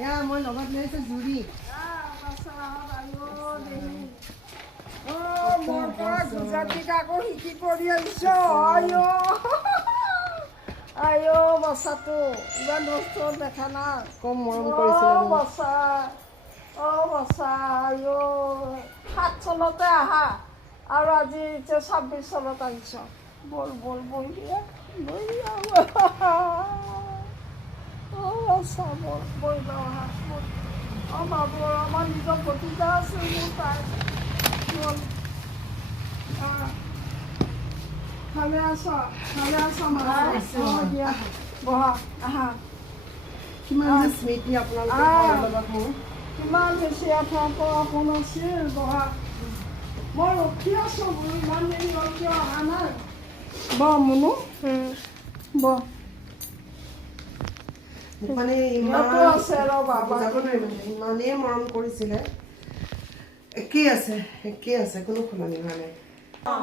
এয়া মই লগত লৈ আহিছোঁ জুৰি। মোৰ পৰা গুজৰাটীক আকৌ শিকি কৰি আহিছ। আই বাচ্চাটো ইমান বস্তু দেখা নাই। কম মৰম কৰিছিলে মোক। বাচ্চা বাচ্চা 7 চনতে আহা আৰু আজি এতিয়া 26 চনত আহিছ। বল বল বল দিয়া বাচ্চা বল বল আহা বাবু আমাৰ নিজৰ ভতিজা আছে মোৰ তাই বল ভালে আছ দিয়া বহা আহা। কিমান যে স্মৃতি আপোনালোকৰ লগত মোৰ। কিমান বেছি আপোন আছিল বহা। মই ৰখি আছোঁ বোলো ইমান দেৰি হ'ল কিয় অহা নাই। বহ মুনু বহ মানে ইয়াতো আছে ৰ বাবা ইমানেই মৰম কৰিছিলে। একেই আছে কোনো সলনি হোৱা নাই।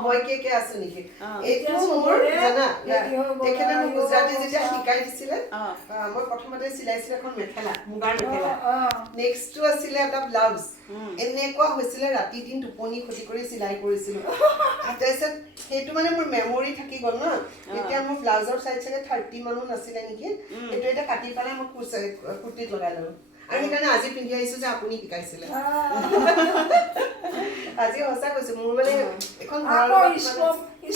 মই কে আছো নেকি এইটো মোৰ জানা তেখেতে মোক গুজৰাটী যেতিয়া শিকাই দিছিলে মই প্ৰথমতে চিলাইছিলো এখন মেখেলা মুগাৰ মেখেলা নেক্সটটো আছিলে এটা ব্লাউজ এনেকুৱা হৈছিলে ৰাতি দিন টোপনি ক্ষতি কৰি চিলাই কৰিছিলো তাৰপিছত সেইটো মানে মোৰ মেমৰি থাকি গ'ল ন এতিয়া মোৰ ব্লাউজৰ চাইজ চাগে 30 মানো নাছিলে নেকি সেইটো এটা কাটি পেলাই মই কুৰ্তিত লগাই ললো আৰু সেইকাৰণে আজি পিন্ধি আহিছো যে আপুনি শিকাইছিলে আজি সঁচা কৈছো মোৰ মানে এখন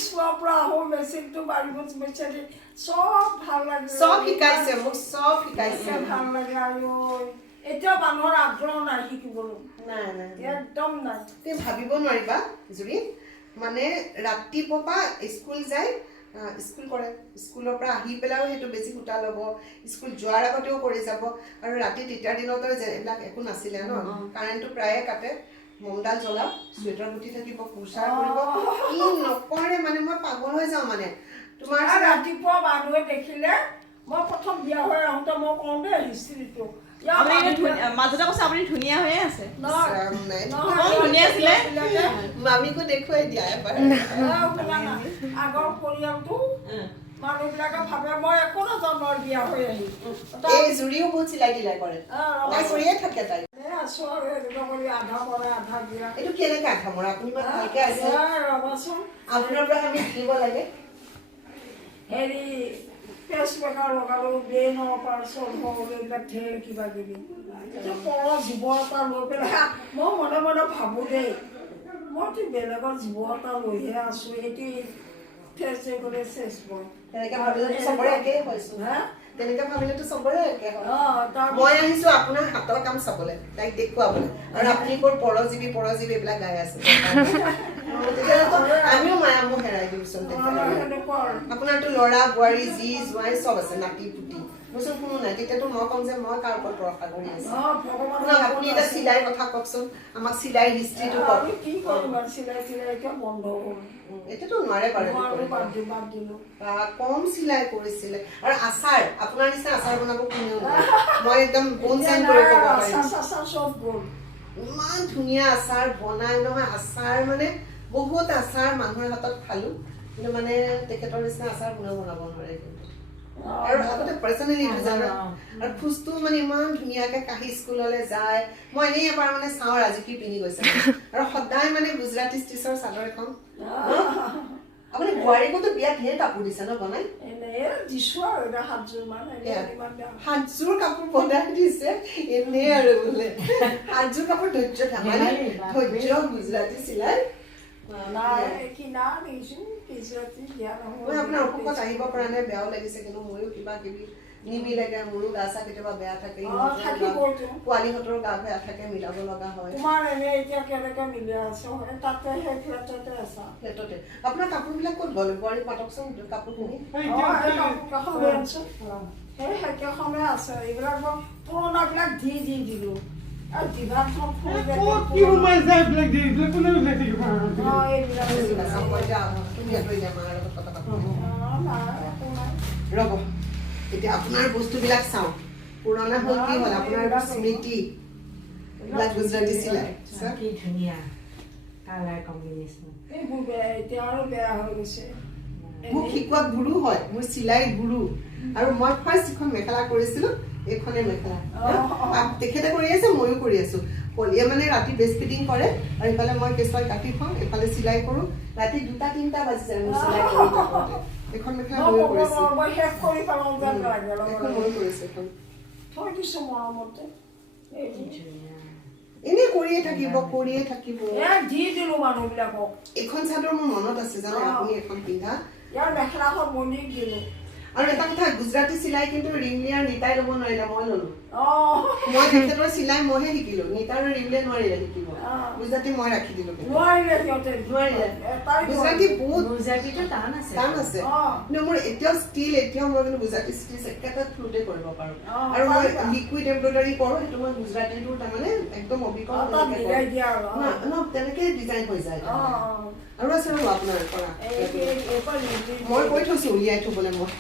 স্কুলৰ পৰা আহো মেচিনটো মাৰিব বিচাৰি চব ভাল লাগে চব শিকাইছে মোক চব শিকাইছে ভাল লাগে আৰু এতিয়া মানুহৰ আগ্ৰহ নাই শিকিবলৈ নাই একদম নাই তুমি ভাবিব নোৱাৰিবা জুৰি মানে ৰাতিপুৱা স্কুল যায় স্কুল কৰে স্কুলৰ পৰা আহি পেলাইও সেইটো বেছি সূতা ল'ব স্কুল যোৱাৰ আগতেও কৰি যাব আৰু ৰাতি তেতিয়াৰ দিনতো এইবিলাক একো নাছিলে ন কাৰেণ্টটো প্ৰায়ে কাটে মমডাল জ্বলাও চুৱেটাৰ গুঠি থাকিব কুৰ্চাৰ কৰিব কি নকৰে মানে মই পাগল হৈ যাওঁ মানে তোমাৰ ৰাতিপুৱা মানুহে দেখিলে মই প্ৰথম বিয়া হৈ আহোঁতে মই কওঁ দেই হিষ্ট্ৰীটো মাজতে কৈছে আপুনি ধুনীয়া হৈয়ে আছে ধুনীয়া আছিলে মামীকো দেখুৱাই দিয়া এবাৰ আগৰ পৰিয়ালটো মানুহবিলাকে ভাবে মই একো নাজানো বিয়া হৈ আহি এই জুৰিও বহুত চিলাই তিলাই কৰে তাই কৰিয়ে থাকে তাই আছো আৰু এনেকুৱা কৰি আধা কৰে আধা দিয়া এইটো কেনেকে আধা মৰা আপুনি ইমান ভালকে আছে ৰবাচোন আপোনাৰ পৰা আমি শিকিব লাগে হেৰি পেচমেকাৰ লগালো ব্ৰেইন অপাৰেশ্যন হ'ল এইবিলাক ঢেৰ কিবা কিবি পৰ জীৱ এটা লৈ পেলাই মই মনে মনে ভাবোঁ দেই মইতো বেলেগৰ জীৱ এটা লৈহে আছোঁ এইটো টেষ্ট কৰি চেষ্ট মই তেনেকে ভাবিলেতো চবৰে একেই হৈছো তেনেকে ভাবিলেতো চবৰে একে হয় মই আহিছো আপোনাৰ হাতৰ কাম চাবলৈ তাইক দেখুৱাবলৈ আৰু আপুনি কৰ পৰজীৱী এইবিলাক গাই আছে আমিও মায়ামো হেৰাই দিওঁচোন আপোনাৰতো ল'ৰা বোৱাৰী যি জোৱাই চব আছে নাতি পুতি মোৰচোন কোনো নাই তেতিয়াতো মই ক'ম যে মই কাৰ ওপৰত ভৰসা কৰি আছো আপুনি এটা চিলাই কথা কওকচোন আমাক চিলাই হিষ্ট্ৰীটো কওক কি কৰিম চিলাই এতিয়া বন্ধ হ'ল এতিয়াতো নোৱাৰে বাৰু কম চিলাই কৰিছিলে আৰু আচাৰ আপোনাৰ নিচিনা আচাৰ বনাব কোনেও নোৱাৰে মই একদম বোন চাইন কৰি ক'ব পাৰিম ইমান ধুনীয়া আচাৰ বনাই নহয় আচাৰ মানে বহুত আচাৰ মানুহৰ হাতত খালো কিন্তু মানে তেখেতৰ নিচিনা আচাৰ কোনেও বনাব নোৱাৰে কিন্তু আৰু আগতে পাৰ্চনেলি জানা আৰু খোজটো মানে ইমান ধুনীয়াকে কাহি স্কুললৈ যায় মই এনেই এবাৰ মানে চাওঁ আজি কি পিন্ধি গৈছে আৰু সদায় মানে গুজৰাটী ষ্টিচৰ চাদৰ এখন আপুনি বোৱাৰীকতো বিয়াত ঢেৰ কাপোৰ দিছে ন বনাই সাতযোৰ কাপোৰ বনাই দিছে এনেই আৰু বোলে সাতযোৰ কাপোৰ ধৈৰ্য ধেমালি ধৈৰ্য গুজৰাটী চিলাই আপোনাৰ অসুখত আহিব পৰা নাই বেয়াও লাগিছে কিন্তু ময়ো কিবা কিবি নিমিলেগে মোৰো গা চা কেতিয়াবা বেয়া থাকে পোৱালীহঁতৰ গা বেয়া থাকে মিলাব লগা হয় ফ্লেটতে আপোনাৰ কাপোৰবিলাক ক'ত গ'ল বোৱাৰী পাতকচোন কাপোৰখিনি আছে এইবিলাক পুৰণাবিলাক দি দিলোঁ ৰ'ব এতিয়া আপোনাৰ বস্তুবিলাক চাওঁ পুৰণা হ'ল কি হ'ল আপোনাৰ স্মৃতি গুজৰাটী চিলাই কি ধুনীয়া কালাৰ কম্বিনেশ্যন এতিয়া আৰু বেয়া হৈ গৈছে মোক শিকোৱাত গুৰু হয় মোৰ চিলাই গুৰু আৰু মই ফাৰ্ষ্ট যিখন মেখেলা কৰিছিলোঁ এইখনে মেখেলা তেখেতে কৰি আছে ময়ো কৰি আছো পলিয়ে মানে ৰাতি বেষ্ট ফিটিং কৰে আৰু ইফালে মই কেঁচুৱাই কাটি থওঁ এইফালে চিলাই কৰোঁ ৰাতি 2-3টা বাজি যায় মোৰ চিলাই কৰি থাকোঁতে এইখন মেখেলা ময়ো কৰিছোঁ এখন ময়ো কৰিছোঁ এখন এনে কৰিয়ে থাকিব এইখন চাদৰ মোৰ মনত আছে জানে আপুনি এখন পিন্ধা মেখেলাখন মন্দিৰ দিলো আৰু এটা কথা গুজৰাটী চিলাই কিন্তু ৰিমলিয়াৰ নিতাই ল'ব নোৱাৰিলে মই ল'লো মই তেখেতৰ চিলাই মইহে শিকিলো নিতা আৰু ৰিমলিয়ে নোৱাৰিলে শিকিব গুজৰাটী মই ৰাখি দিলো গুজৰাটী বহুত টান আছে কিন্তু মোৰ এতিয়াও মই কিন্তু গুজৰাটী ষ্টিচ একেটা থ্ৰুতে কৰিব পাৰো আৰু মই লিকুইড এমব্ৰইডাৰী কৰোঁ সেইটো মই গুজৰাটীটো তাৰমানে একদম অবিকল তেনেকে ডিজাইন হৈ যায় আৰু আছে ৰ'ব আপোনাৰ পৰা মই কৈ থৈছো উলিয়াই থবলৈ মই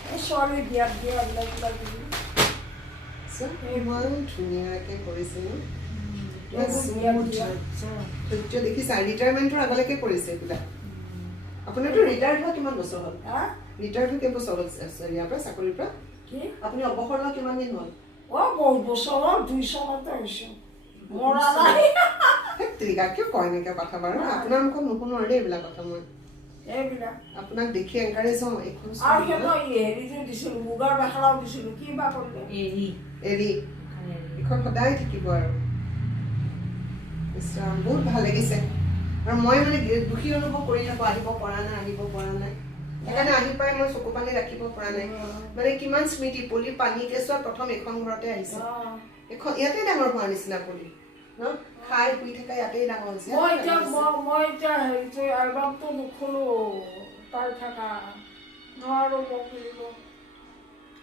ইমান ধুনীয়াকে কৰিছে দেখিছা ৰিটায়াৰমেণ্টৰ আগলৈকে কৰিছে এইবিলাক আপোনাৰতো ৰিটায়াৰ্ড হোৱা কিমান বছৰ হ'ল ৰিটায়াৰ্ড হৈ কেইবছৰ হ'ল ইয়াৰ পৰা চাকৰিৰ পৰা আপুনি অৱসৰ লোৱা কিমান দিন হ'ল বহুত বছৰ 2 চনতে হৈছে মৰা নাই কিয় কয় এনেকে কথা বাৰু আপোনাৰ মুখত নুশুনো আৰু এইবিলাক কথা মই আপোনাক দেখি এনকাৰেজ হওঁ এইখন এৰি এইখন সদায় থাকিব আৰু বহুত ভাল লাগিছে আৰু মই মানে দুখী অনুভৱ কৰি থাকোঁ আহিব পৰা নাই সেইকাৰণে আহি পাই মই চকু পানী ৰাখিব পৰা নাই মানে কিমান স্মৃতি পলি পানী কেঁচুৱা প্ৰথম এখন ঘৰতে আহিছে এখন ইয়াতে ডাঙৰ হোৱাৰ নিচিনা পলি ন খাই শুই থকা ইয়াতেই ডাঙৰ হৈছে মই এতিয়া হেৰিটো এলবামটো নুখোলো তাই থকা নোৱাৰো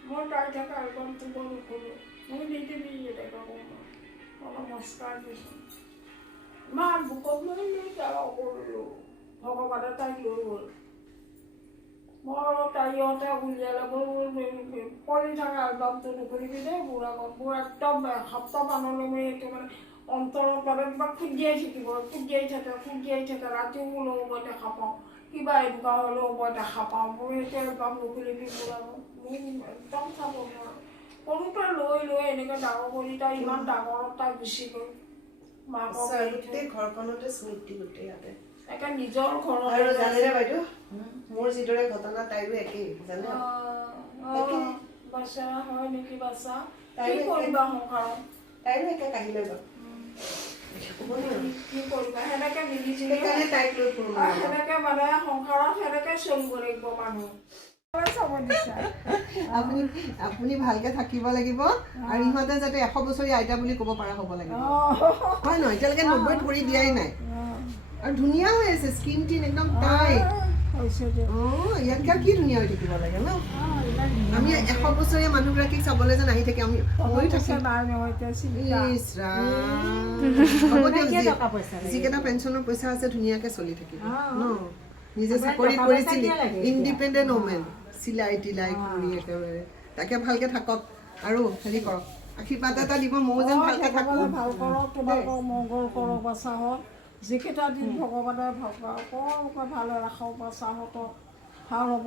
মই তাই থকা এলবামটো নুখোলো মই নিজে অলপ নমস্কাৰ দিছোঁ ইমান বুকত লৈ কৰিলোঁ ভগৱানে তাইক লৈ গ'ল মই আৰু তাইহঁতে উলিয়াই ল'ব কৰি থকা এলবামটো নুখুলিবি দেই মোৰ আগত মোৰ একদম এসপ্তাহ মানলৈ মই এইটো মানে অন্তৰত মানে কিবা খুন্দিয়াই থাকে ৰাতিও হ'লেও মই দেখা পাওঁ কিবা এনেকুৱা হ'লেও মই দেখা পাওঁ মোৰ এতিয়া এলবাম নুখুলিবি মোৰ আগত মোৰ একদম চাব নোৱাৰোঁ সৰুতে লৈ এনেকৈ ডাঙৰ কৰি তাই ইমান ডাঙৰত তাই গুচি গ'ল ঘৰখনতে স্মৃতি গোটেই ইয়াতে একে নিজৰ ঘৰত আৰু জানেনে বাইদেউ মোৰ যিদৰে ঘটনা তাইৰো একেই জানে বাচ্ছা হয় নেকি বাচ্ছা কি কৰিবা সংসাৰত তাইৰো একে কাহি লৈ গ'ল কি কৰিবা সেনেকে মিলি জুলি তাইক লৈ সেনেকে মানে সংসাৰত সেনেকে চলিব লাগিব মানুহ আপুনি ভালকে থাকিব লাগিব আৰু ইহঁতে যাতে 100 বছৰীয়া আইতা বুলি ক'ব পৰা হ'ব লাগিব হয় নহয় এতিয়ালৈকে 90 কৰি দিয়াই নাই আৰু ধুনীয়া হৈ আছে স্কিন টিন একদম টাইট ইয়াতকৈ কি ধুনীয়া হৈ থাকিব লাগে ন আমি 100 বছৰীয়া মানুহগৰাকীক চাবলৈ যেন আহি থাকি আমি ময়ো থাকিম যিকেইটা পেঞ্চনৰ পইচা আছে ধুনীয়াকে চলি থাকিব ন নিজে চাকৰি কৰিছিল ইণ্ডিপেণ্ডেণ্ট ওমেন চিলাই তিলাই কৰি একেবাৰে তাকে ভালকে থাকক আৰু হেৰি কৰক আশীৰ্বাদ এটা দিব ময়ো যেন ভালকে থাকোঁ ভাল কৰক তোমালোকৰ মংগল কৰক বাচ্ছা হওক যিকেইটা দিন ভগৱানে ভালকৈ ভালে ৰাখক বাচ্ছা হওক ভাল হ'ব